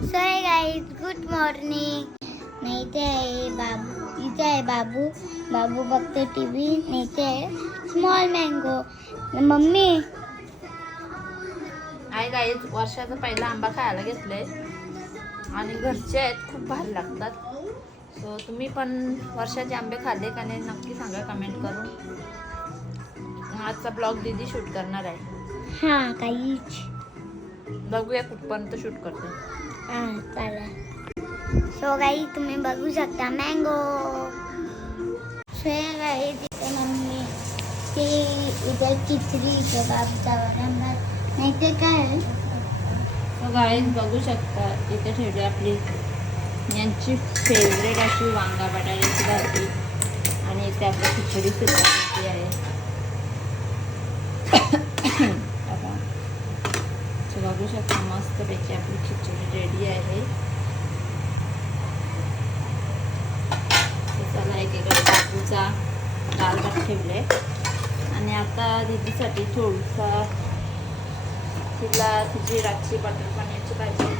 So हे guys good morning. नाही ते आहे बाबू, इथे आहे बाबू. बाबू बघते TV. नाही ते आहे स्मॉल मँगो. मम्मी आहे गाईज, वर्षाचा पहिला आंबा खायला घेतलाय आणि घरचे आहेत, खूप भारी लागतात. सो तुम्ही पण वर्षाचे आंबे खाल्ले का नाही नक्की सांगा कमेंट करून. आजचा ब्लॉग दीदी शूट करणार आहे. हां काहीच बघूया कुठपर्यंत शूट करते. हां चला. सो गाई तुम्ही बघू शकता मँगो. सो हे गाई तिथे मम्मी ते इथे खिचडी इथे बाबूचा वरण नाही ते काय. तर गाईज बघू शकता इथे ठेवली आपली यांची फेवरेट अशी वांगा बटाट्याची भाजी आणि इथे आपली खिचडी सुद्धा आहे. बघू शकता मस्तपैकी आपली खिचडी रेडी आहे. चला एकीकडे बाबूचा डाळ भात ठेवले आणि आता दीदीसाठी थोडसा तिला तिची रातची बटर पनीरची भाजी,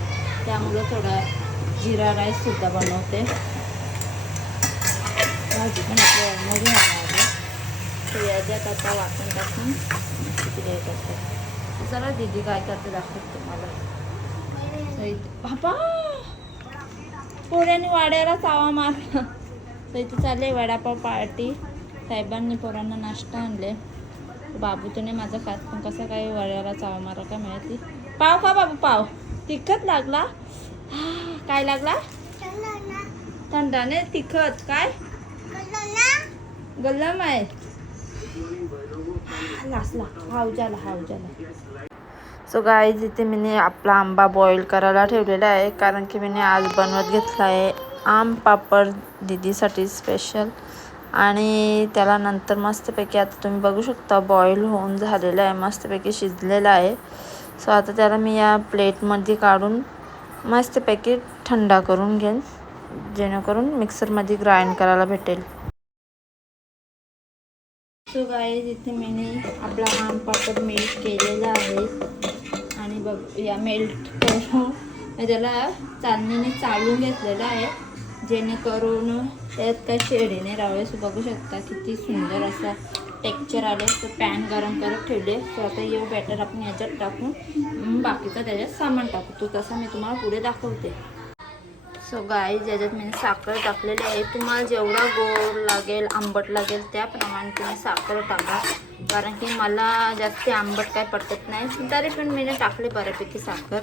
त्यामुळं थोडा जिरा राईस सुद्धा बनवते. भाजी पण आपली ऑलमोस्ट आहे तर याच्यात आता वाटण टाकून तिला हे करते. चला दीदी काय करते दाखवते तुम्हाला. बाबा पोऱ्याने वाड्याला चावा मारला. तर इथे चालले वडापाव पार्टी. साहेबांनी पोरांना नाश्ता आणले. बाबूच्याने माझा खात पण कसा काय वड्याला चावा मारा काय माहिती. पाव का बाबू पाव तिखट लागला. काय लागला? थंडाने तिखट काय गल्लम आहे. लासला हावजाला हावजाला. सो गाईज इथे मी आपला आंबा बॉईल करायला ठेवलेला आहे, कारण की मी आज बनवत घेतला आहे आम पापड दीदीसाठी स्पेशल. आणि त्याला नंतर मस्तपैकी आता तुम्ही बघू शकता बॉईल होऊन झालेला आहे, मस्तपैकी शिजलेला आहे. सो आता त्याला मी या प्लेटमध्ये काढून मस्तपैकी थंडा करून घेईन, जेणेकरून मिक्सरमध्ये ग्राइंड करायला भेटेल. सो गाईज इथे मी आपला आम पापड मेल्ट केलेला आहे आणि बघ या मेल्ट करून त्याला चालणीने चालून घेतलेलं आहे, जेणेकरून त्यात काय शेडीने राहावे. सो बघू शकता किती सुंदर असा टेक्स्चर आले. तर पॅन गरम करत ठेवले. सो आता येऊ बॅटर आपण याच्यात टाकून बाकीचं त्याच्यात सामान टाकू. तो तसं मी तुम्हाला पुढे दाखवते. सो गाईज याच्यात मी साखर टाकलेली आहे. तुम्हाला जेवढा गोड लागेल आंबट लागेल त्याप्रमाणे तुम्ही साखर टाका, कारण की मला जास्त आंबट काय पटत नाही. तरी पण मी टाकले बऱ्यापैकी साखर,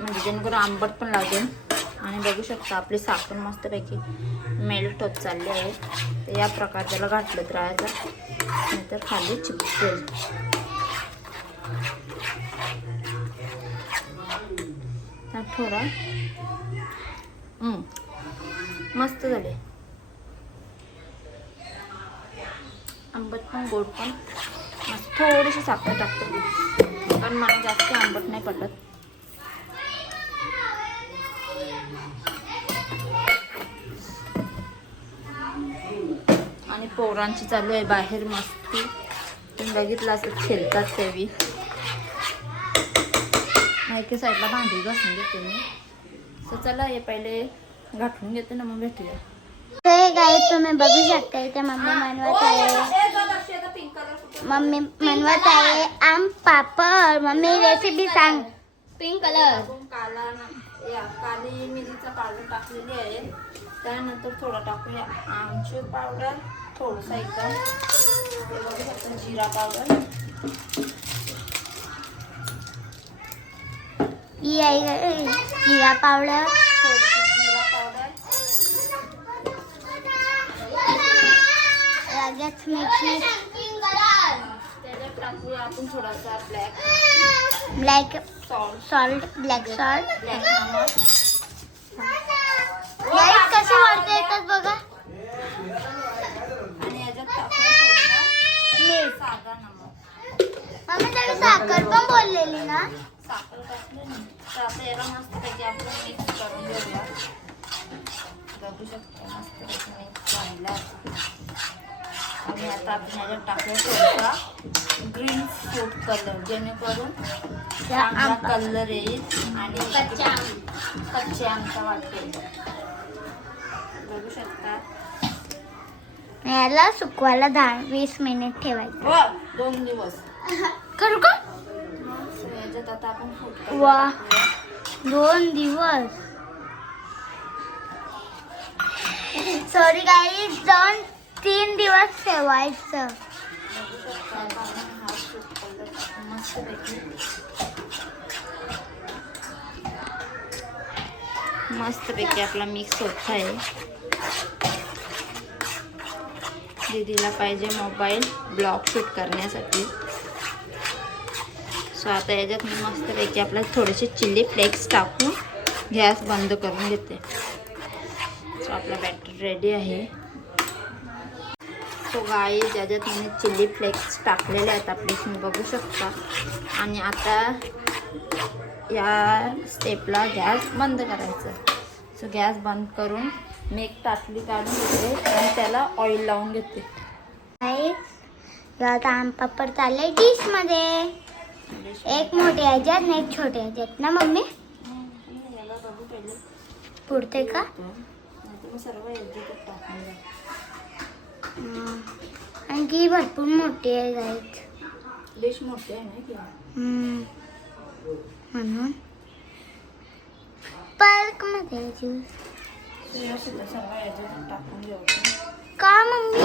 म्हणजे जेणेकरून आंबट पण लागेल. आणि बघू शकता आपली साखर मस्तपैकी मेल्ट होत चालली आहे. तर या प्रकारे त्याला घातलं राहायचं, नाहीतर खाली चिपकेल. थोडा मस्त झाले, आंबट पण गोड पण मस्त. थोडीशी साखर टाकते कारण मला जास्त आंबट नाही पडत. आणि पोरांची चालू आहे बाहेर मस्ती. तुम्ही बघितलं असं खेळतात तेवी. एके साईडला भांडी घासून घेते मी. सो चला हे पहिले गाठून घेते ना मग भेटूया. हे गाई तुम्ही बघू शकता इथे मम्मी बनवत आहे. मम्मी बनवत आहे आम पापड. मम्मी रेसिपी सांग. पिंक कलर काली मिरीचा पावडर टाकलेली आहे. त्यानंतर थोडा टाकूया आमचूर पावडर, थोडंसं एकदम ते बघू शकता जिरा पावडर. ही आहे जिरा पावडर. जिरा पावडर, लगेच मिरची. त्याच्यात टाकूया आपण थोडासा black salt, black salt. Black नमक. लाईट कशी वाढते येतात बघा. आणि याच्यात टाकूया थोडा मीठ. साधा नमक. मम्मी त्याने साखर पण बोललेली ना. साखर टाकले ना. तर आता याला मस्तपैकी आपण मिक्स करून घेऊया. बघू शकतो मस्तपैकी मिक्स झाला. आणि आणि आता आपण याच्यात टाकूया थोडासा ग्रीन फूड कलर, जेणेकरून चांगला कलर येईल आणि कच्चे आमचा वाटेल. बघू शकता. याला सुकवायला 10-20 मिनिट ठेवायचं. वा 2 दिवस. करू का? याच्यात आता आपण फूड वा 2 दिवस. सॉरी गाईज, 2-3 दिवस ठेवायचं. मस्तपैकी आपला मिक्स होत आहे. दीदीला पाहिजे मोबाईल ब्लॉग शूट करण्यासाठी. सो आता याच्यात मी मस्तपैकी आपला थोडेसे चिली फ्लेक्स टाकून गॅस बंद करून घेते. सो आपला बॅटर रेडी आहे. सो गाईज, याच्यात मी चिली फ्लेक्स टाकलेले आहेत आपले, तुम्ही बघू शकता. आणि आता या स्टेपला गॅस बंद करायचं. सो गॅस बंद करून मी एक ताटली काढून घेते आणि त्याला ऑइल लावून घेते. आता आम पापड चालले डिश मध्ये. एक मोठे ह्याच्यात आणि एक छोटे ह्याच्यात ना मम्मी. याला बघू पहिले पुरते का? सर्व एकत्र टाकून द्या. आणखी भरपूर मोठी आहे गाईज. डिश मोठी आहे ना किंवा म्हणून पार्क मध्ये सुद्धा सर्व याच्यात टाकून घेऊ. का मम्मी?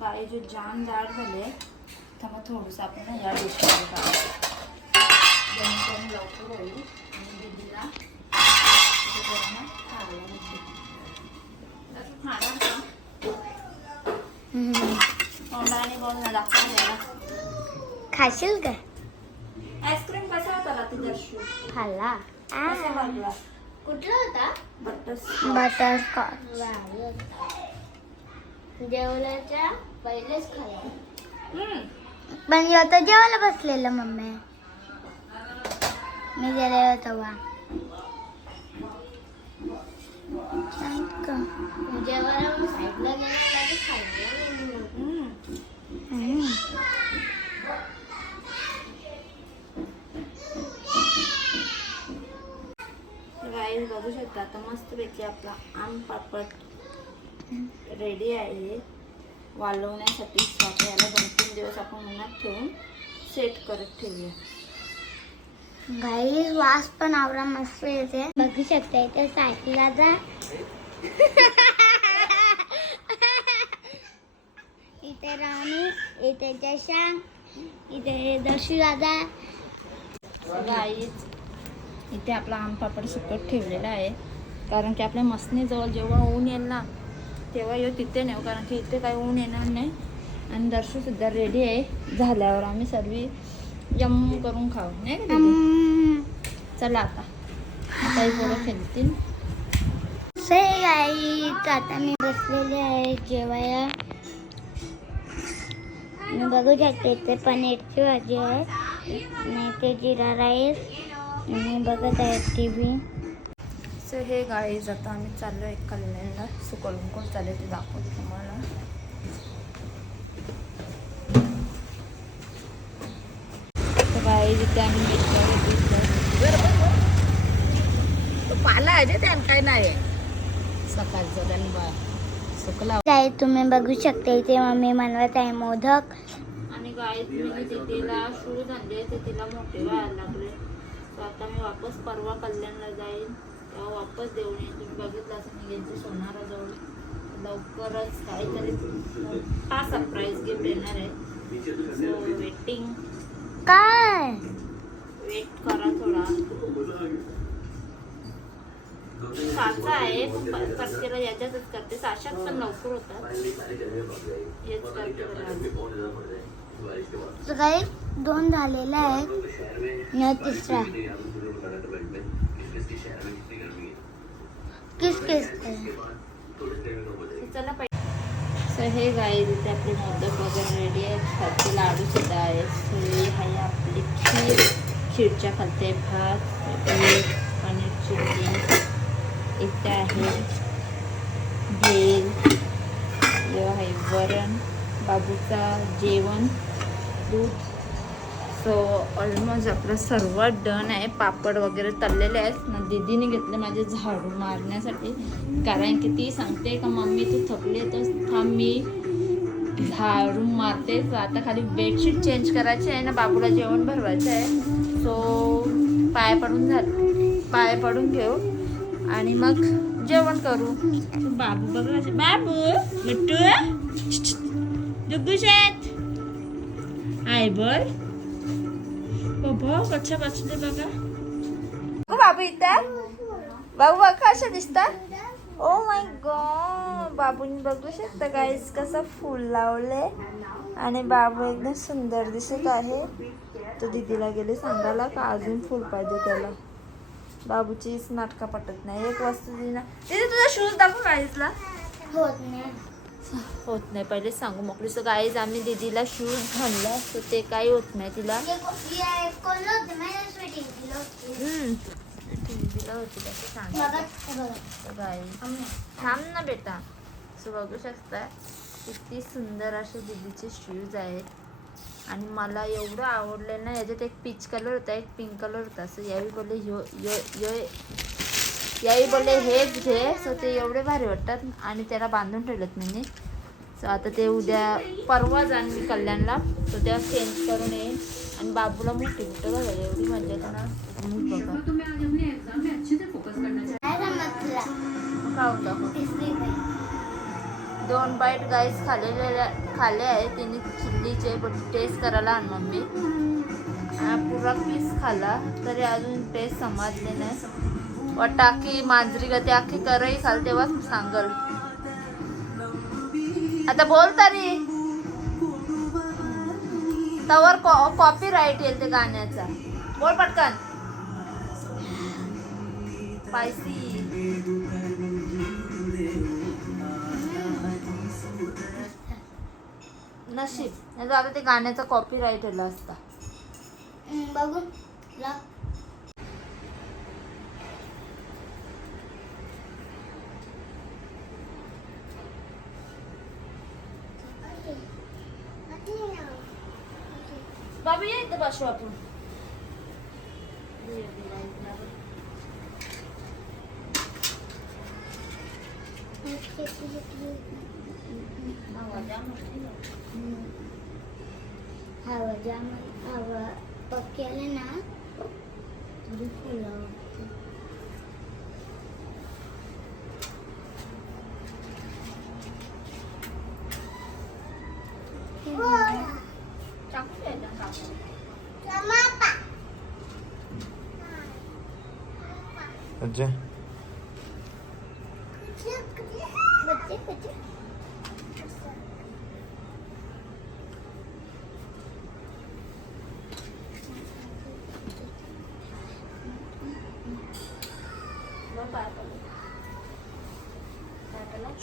बाई जो जाम जाड झाले तर मग थोडंसं आपण या डिशमध्ये टाकू, जेणेकरून लवकर होईल आणि दीदीला खायला भेटेल. तसं खाणार का? तोंडाने बोल ना, दाखवा द्यायला. खाशील का? आईस्क्रीम कसा होता रात्री दर्शू? खाल्ला. कसा लागला? कुठला होता? बटरस्कॉच. जेवल्याच्या पहिलेच खाल्ला. पण आता जेवायला बसलेलं मम्मी मी गेलेलो तेव्हा. जेवायला साईडला गेला खायला. गाईस बघू शकता. आता मस्तपैकी आपला आम पापड रेडी आहे वाळवण्यासाठी. आता याला 2-3 दिवस आपण उन्हात ठेवून सेट करत ठेवूया. गाईस वास पण आवडा मस्त येते. बघू शकता इथे सायकलला जा. इथे राणी, इथे जशा, इथे दर्शू दादा. गाईस इथे आपला आम पापड सुकत ठेवलेला आहे, कारण की आपल्या मसनीजवळ जेव्हा ऊन येईल ना तेव्हा येऊ तिथे नेऊ, कारण की इथे काही ऊन येणार नाही. आणि दर्शूसुद्धा रेडी आहे. झाल्यावर आम्ही सर्व यम करून खाऊ नाही का दीदी? चला आता थोडं खेळतील. आता मी बसलेले आहे जेवायला. मी बघू शकते इथे पनीरची भाजी आहे आणि ते जिरा राईस. मी बघत आहे TV. सो हे गाईज आता आम्ही चाललो आहे कल्याणला. सुकळून कोण चालले ते दाखवते तुम्हाला. गाईज इथे आम्ही पाला आहे ते काय नाही सकाळचं सुकला. तुम्ही बघू शकता इथे मम्मी बनवत आहे मोदक. आणि गाईज मी तिला शूज आणले ते तिला मोठे व्हायला लागले. सो आता मी वापस परवा कल्याणला जाईन तेव्हा वापस देऊन येईन. तुम्ही बघितलं असं मी यांची सोनाराजवळ लवकरच काहीतरी मोठा सरप्राईज गिफ्ट येणार आहे. So waiting. काय वेट करा थोडा. साचा आहे करतेला याच्यातच करते. साशात पण लवकर होतात. हेच करते. काही 2 झालेला आहे या तिसरा. किस चला तर हे गाई तिथे आपले मोदक वगैरे रेडी आहेत, खालचे लाडू सुद्धा आहेत. सो ही आहे आपली खीरच्या खालते भात, पनीर चिल्ली, इथे आहे भेल, आहे वरण, बाबूचा जेवण, दूध. सो ऑलमोस्ट आपलं सर्व डन आहे. पापड वगैरे तळलेले आहेत ना, दीदीने घेतले माझे झाडू मारण्यासाठी, कारण की ती सांगते का मम्मी तू थकली तर थांब मी झाडू मारते. आता खाली बेडशीट चेंज करायची आहे ना, बाबूला जेवण भरवायचं आहे. सो पाय पडून घेऊ आणि मग जेवण करू. बाबू बघा, बाबू मिट्टू दुगुशात आय बर बाबा कच्चा बसते बघा. बाबू इथं बाबू बघा कशा दिसतात. ओ माय गॉड, बाबूनी बघू शकता गाईस कसं फुल लावले आणि बाबू एकदम सुंदर दिसत आहे. तो दीदीला गेले सांगायला का अजून फुल पाहिजे त्याला. बाबूचीच नाटका पटत नाही. एक वस्तू दिली ना, दीदी तुझा शूज दाखव गाईसला. होत नाही पहिले सांगू मोकळी. सो गाईज आम्ही दीदीला शूज घालला तर ते काही होत नाही तिला. थांब ना बेटा. सो बघू शकता किती सुंदर असे दीदीचे शूज आहेत आणि मला एवढं आवडले ना. याच्यात एक पीच कलर होता, एक पिंक कलर होता. सो यावेळी बोलले हेच घे. सो ते एवढे भारी वाटतात आणि त्याला बांधून ठेवलेत मी. सो आता ते उद्या परवा जाण मी कल्याणला, सो तेव्हा चेंज करून येईन. आणि बाबूला मोठी कुठं झालं एवढी मजा येते ना. दोन बाईट गाईस खाल्ले आहे तिने चिल्लीचे, पण टेस्ट करायला आण मम्मी. पुरा पीस खाला तरी अजून टेस्ट समजले नाही. वाटाकी मांजरी गती अख्खी करही खाल तेव्हा सांगल. आता बोल तरी तवर कॉपी राईट येईल ते गाण्याचा. बोल पटकन. स्पायसी नशीब नाही तर आता ते गाण्याचा कॉपी राईट आला असता. बघून बाबू ये इथं बसू आपण. हवा पक्क्याले ना थोडी फुलं. अच्छा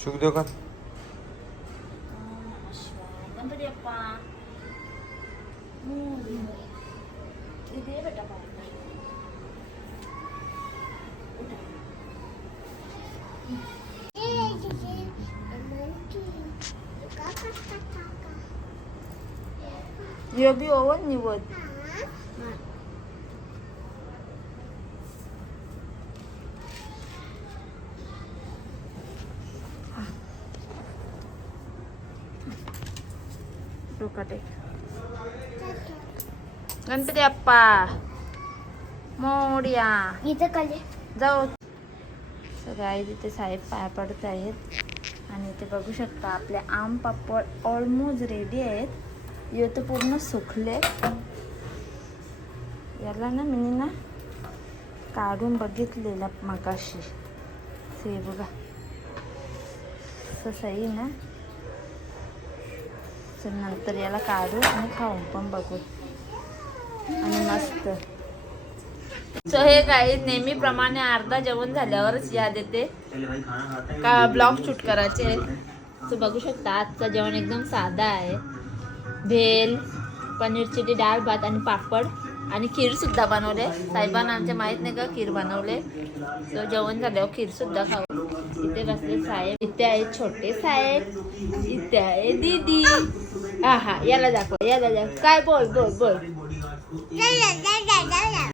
सुखदेव का गणपती बाप्पा इथे बेटा ये भी ओवन निवड. गणपती बाप्पा मोरया. इथं कले जाऊ. सगळे तिथे साहेब पाया पडत आहेत आणि इथे बघू शकता आपले आम पापड ऑलमोस्ट रेडी आहेत. हे तर पूर्ण सुकले. याला ना मी ना काढून बघितलेला मगाशी. हे बघा सही ना. तर नंतर याला काढू आणि खाऊन पण बघू आणि मस्त. सो हे काही नेहमीप्रमाणे अर्धा जेवण झाल्यावरच याद येते का ब्लॉग शूट करायचे. सो बघू शकता आजचं जेवण एकदम साधा आहे. भेल, पनीर चिली, डाळ भात आणि पापड आणि खीर सुद्धा बनवले. साहेबांना आमच्या माहीत नाही का खीर बनवले. सो जेवण झाल्यावर खीर सुद्धा खाऊ. इथे बसले साहेब, इथे आहे छोटे साहेब, इथे आहे दीदी. हा याला दाखव, याला दाखव. काय बोल बोल बोल.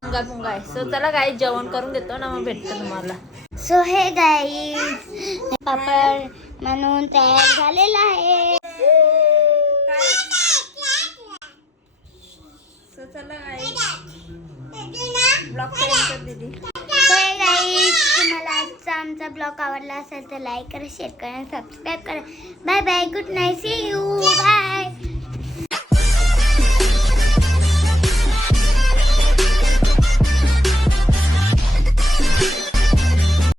पुंगा पुंगा आहे. सो चला गाईस जेवण करून घेतो ना, मग भेटतो तुम्हाला. सो हे गाईस पापड म्हणून तयार झालेला आहे. सो चला गाईस ब्लॉग पर्यंत दीदी. सो हे गाईस तुम्हाला आजचा आमचा ब्लॉग आवडला असेल तर लाईक करा, शेअर करा, सबस्क्राईब करा. Bye bye, good night, see you, bye.